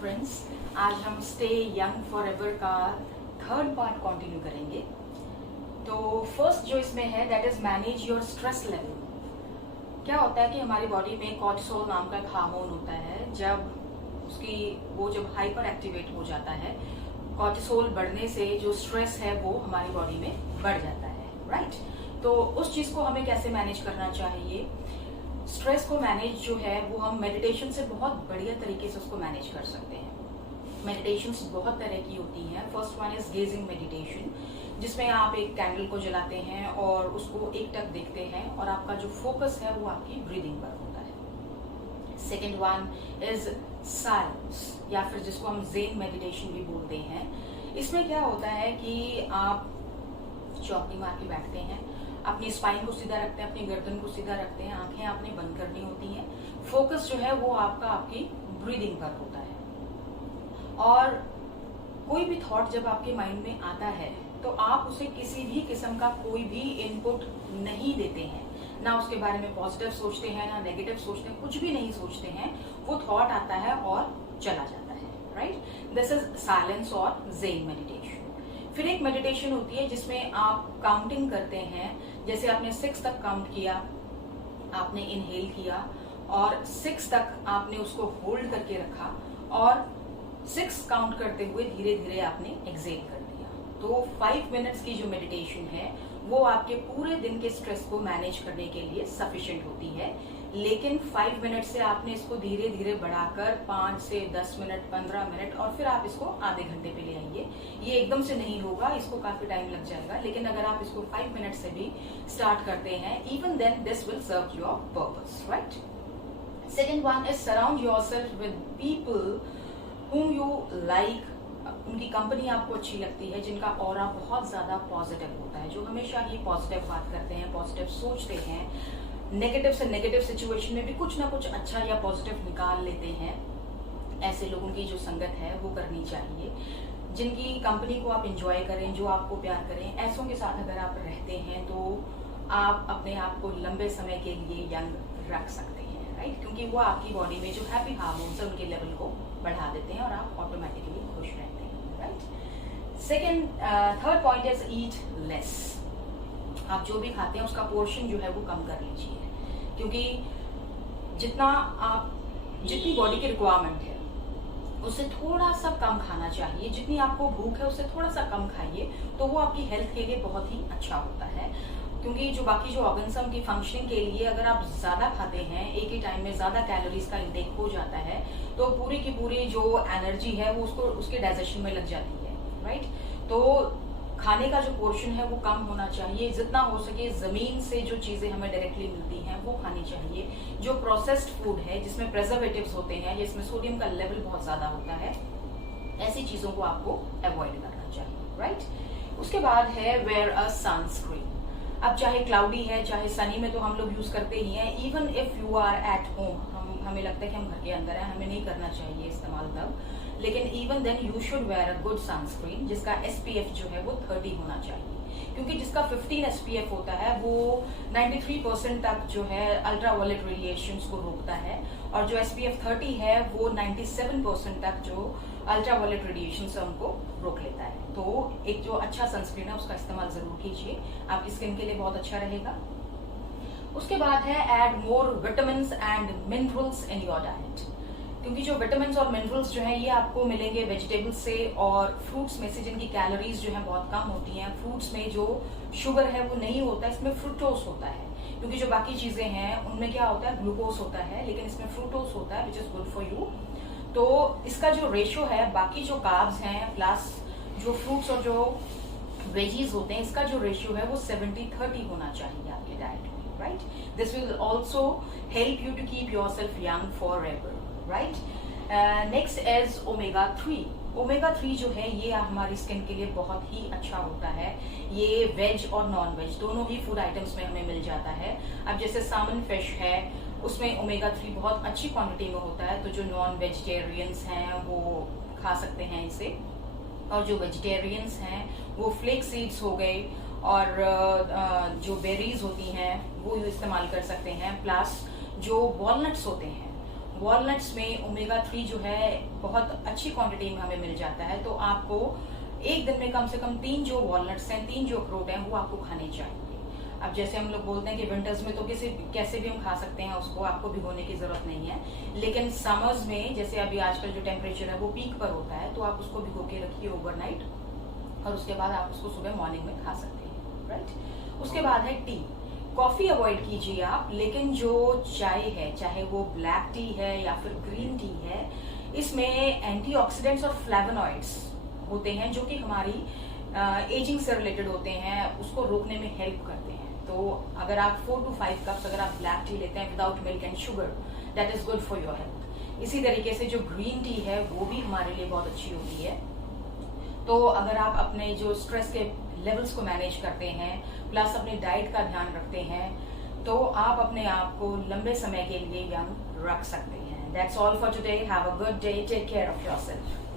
Friends, आज हम stay young for ever का थर्ड पार्ट कंटिन्यू करेंगे। तो फर्स्ट जो इसमें है that is manage your stress level. क्या होता है कि हमारी बॉडी में कॉर्टिसोल नाम का एक हार्मोन होता है। जब जब हाइपर एक्टिवेट हो जाता है, कॉर्टिसोल बढ़ने से जो स्ट्रेस है वो हमारी बॉडी में बढ़ जाता है, राइट। तो उस चीज को हमें कैसे मैनेज करना चाहिए? स्ट्रेस को मैनेज जो है वो हम मेडिटेशन से बहुत बढ़िया तरीके से उसको मैनेज कर सकते हैं। मेडिटेशंस बहुत तरह की होती हैं। First one is gazing meditation, जिसमें आप एक कैंडल को जलाते हैं और उसको एकटक देखते हैं और आपका जो फोकस है वो आपकी ब्रीदिंग पर होता है। सेकेंड वन इज साइलेंस, या फिर जिसको हम ज़ेन मेडिटेशन भी बोलते हैं। इसमें क्या होता है कि आप चौकड़ी मार के बैठते हैं, अपनी स्पाइन को सीधा रखते हैं, अपनी गर्दन को सीधा रखते हैं, आंखें आपने बंद करनी होती हैं। फोकस जो है वो आपका आपकी ब्रीदिंग पर होता है। और कोई भी थॉट जब आपके माइंड में आता है तो आप उसे किसी भी किस्म का कोई भी इनपुट नहीं देते हैं, ना उसके बारे में पॉजिटिव सोचते हैं ना नेगेटिव सोचते हैं, कुछ भी नहीं सोचते हैं। वो थॉट आता है और चला जाता है, राइट। दिस इज साइलेंस और ज़ेन मेडिटेशन। फिर एक मेडिटेशन होती है जिसमें आप काउंटिंग करते हैं। जैसे आपने 6 तक काउंट किया, आपने इनहेल किया और 6 तक आपने उसको होल्ड करके रखा और 6 काउंट करते हुए धीरे धीरे आपने एक्सेल कर दिया। तो 5 मिनट्स की जो मेडिटेशन है वो आपके पूरे दिन के स्ट्रेस को मैनेज करने के लिए सफिशिएंट होती है। लेकिन 5 मिनट से आपने इसको धीरे धीरे बढ़ाकर 5 से 10 मिनट, 15 मिनट और फिर आप इसको आधे घंटे पे ले आइए। ये एकदम से नहीं होगा, इसको काफी टाइम लग जाएगा। लेकिन अगर आप इसको 5 मिनट से भी स्टार्ट करते हैं, even then this will serve your purpose, right. Second one is surround yourself with people whom you like। उनकी कंपनी आपको अच्छी लगती है, जिनका ऑरा बहुत ज्यादा पॉजिटिव होता है, जो हमेशा ही पॉजिटिव बात करते हैं, पॉजिटिव सोचते हैं, नेगेटिव से नेगेटिव सिचुएशन में भी कुछ ना कुछ अच्छा या पॉजिटिव निकाल लेते हैं। ऐसे लोगों की जो संगत है वो करनी चाहिए, जिनकी कंपनी को आप एंजॉय करें, जो आपको प्यार करें। ऐसों के साथ अगर आप रहते हैं तो आप अपने आप को लंबे समय के लिए यंग रख सकते हैं, राइट, क्योंकि वो आपकी बॉडी में जो हैप्पी हार्मोन्स है उनके लेवल को बढ़ा देते हैं और आप ऑटोमेटिकली खुश रहते हैं, right. Third point is eat less. आप जो भी खाते हैं उसका पोर्शन जो है वो कम कर लीजिए, क्योंकि जितनी बॉडी की रिक्वायरमेंट है उससे थोड़ा सा कम खाना चाहिए। जितनी आपको भूख है उससे थोड़ा सा कम खाइए, तो वो आपकी हेल्थ के लिए बहुत ही अच्छा होता है। क्योंकि जो बाकी जो ऑर्गन्स हैं उनकी फंक्शनिंग के लिए अगर आप ज्यादा खाते हैं, एक ही टाइम में ज्यादा कैलोरीज का इंटेक हो जाता है, तो पूरी की पूरी जो एनर्जी है वो उसके डाइजेशन में लग जाती है, राइट। तो खाने का जो पोर्शन है वो कम होना चाहिए। जितना हो सके जमीन से जो चीजें हमें डायरेक्टली मिलती हैं वो खानी चाहिए। जो प्रोसेस्ड फूड है जिसमें प्रिजर्वेटिव्स होते हैं, जिसमें सोडियम का लेवल बहुत ज्यादा होता है, ऐसी चीजों को आपको अवॉइड करना चाहिए, राइट। उसके बाद है वेयर अ सनस्क्रीन। अब चाहे क्लाउडी है चाहे सनी में तो हम लोग यूज करते ही हैं। Even if you are at home, हमें लगता है कि हम घर के अंदर हैं, हमें नहीं करना चाहिए इस्तेमाल तब, लेकिन even then you should wear a good sunscreen जिसका SPF जो है वो 30 होना चाहिए। क्योंकि जिसका 15 SPF होता है वो 93% तक जो है अल्ट्रावायलेट रेडिएशंस को रोकता है, और जो SPF 30 है वो 97% तक जो अल्ट्रावायलेट रेडिएशन से उनको रोक लेता है। तो एक जो अच्छा सनस्क्रीन है उसका इस्तेमाल जरूर कीजिए, आपकी स्किन के लिए बहुत अच्छा रहेगा। उसके बाद है add more vitamins and minerals in your diet, क्योंकि जो विटामिन्स और मिनरल्स जो है ये आपको मिलेंगे वेजिटेबल्स से और फ्रूट्स में से, जिनकी कैलोरीज जो है बहुत कम होती हैं। फ्रूट्स में जो शुगर है वो नहीं होता, इसमें फ्रुक्टोज होता है। क्योंकि जो बाकी चीजें हैं उनमें क्या होता है, ग्लूकोज होता है, लेकिन इसमें फ्रुक्टोज होता है, which is good for you. तो इसका जो रेशियो है, बाकी जो कार्ब्स हैं प्लस जो फ्रूट्स और जो वेजीज होते हैं, इसका जो रेशियो है वो 70-30 होना चाहिए आपके डाइट में, right. This will also help you to keep yourself young forever, right. Next is omega 3। Omega 3 जो है ये हमारी स्किन के लिए बहुत ही अच्छा होता है। ये वेज और नॉन वेज दोनों ही फूड आइटम्स में हमें मिल जाता है। अब जैसे सामन फिश है उसमें ओमेगा 3 बहुत अच्छी क्वांटिटी में होता है, तो जो नॉन वेजिटेरियंस हैं वो खा सकते हैं इसे, और जो वेजिटेरियंस हैं वो फ्लेक्स सीड्स हो गए और जो बेरीज होती हैं वो इस्तेमाल कर सकते हैं। प्लस जो वॉलनट्स होते हैं वॉलनट्स में ओमेगा 3 जो है बहुत अच्छी क्वांटिटी में हमें मिल जाता है, तो आपको एक दिन में कम से कम 3 जो वॉलनट्स हैं, 3 जो अखरोट हैं, वो आपको खाने चाहिए। अब जैसे हम लोग बोलते हैं कि विंटर्स में तो कैसे भी हम खा सकते हैं उसको, आपको भिगोने की जरूरत नहीं है, लेकिन समर्स में जैसे अभी आजकल जो टेम्परेचर है वो पीक पर होता है, तो आप उसको भिगो के रखिए ओवरनाइट, और उसके बाद आप उसको सुबह मॉर्निंग में खा सकते हैं, राइट। उसके बाद है टी। कॉफी अवॉइड कीजिए आप, लेकिन जो चाय है, चाहे वो ब्लैक टी है या फिर ग्रीन टी है, इसमें एंटीऑक्सीडेंट्स और फ्लेवोनॉइड्स होते हैं जो कि हमारी एजिंग से रिलेटेड होते हैं, उसको रोकने में हेल्प करते हैं। तो अगर आप 4 to 5 कप्स अगर आप ब्लैक टी लेते हैं without milk and sugar, that is good for your health. इसी तरीके से जो ग्रीन टी है वो भी हमारे लिए बहुत अच्छी होती है। तो अगर आप अपने जो स्ट्रेस के लेवल्स को मैनेज करते हैं, प्लस अपनी डाइट का ध्यान रखते हैं, तो आप अपने आप को लंबे समय के लिए यंग रख सकते हैं। That's all for today. Have a good day, take care of yourself.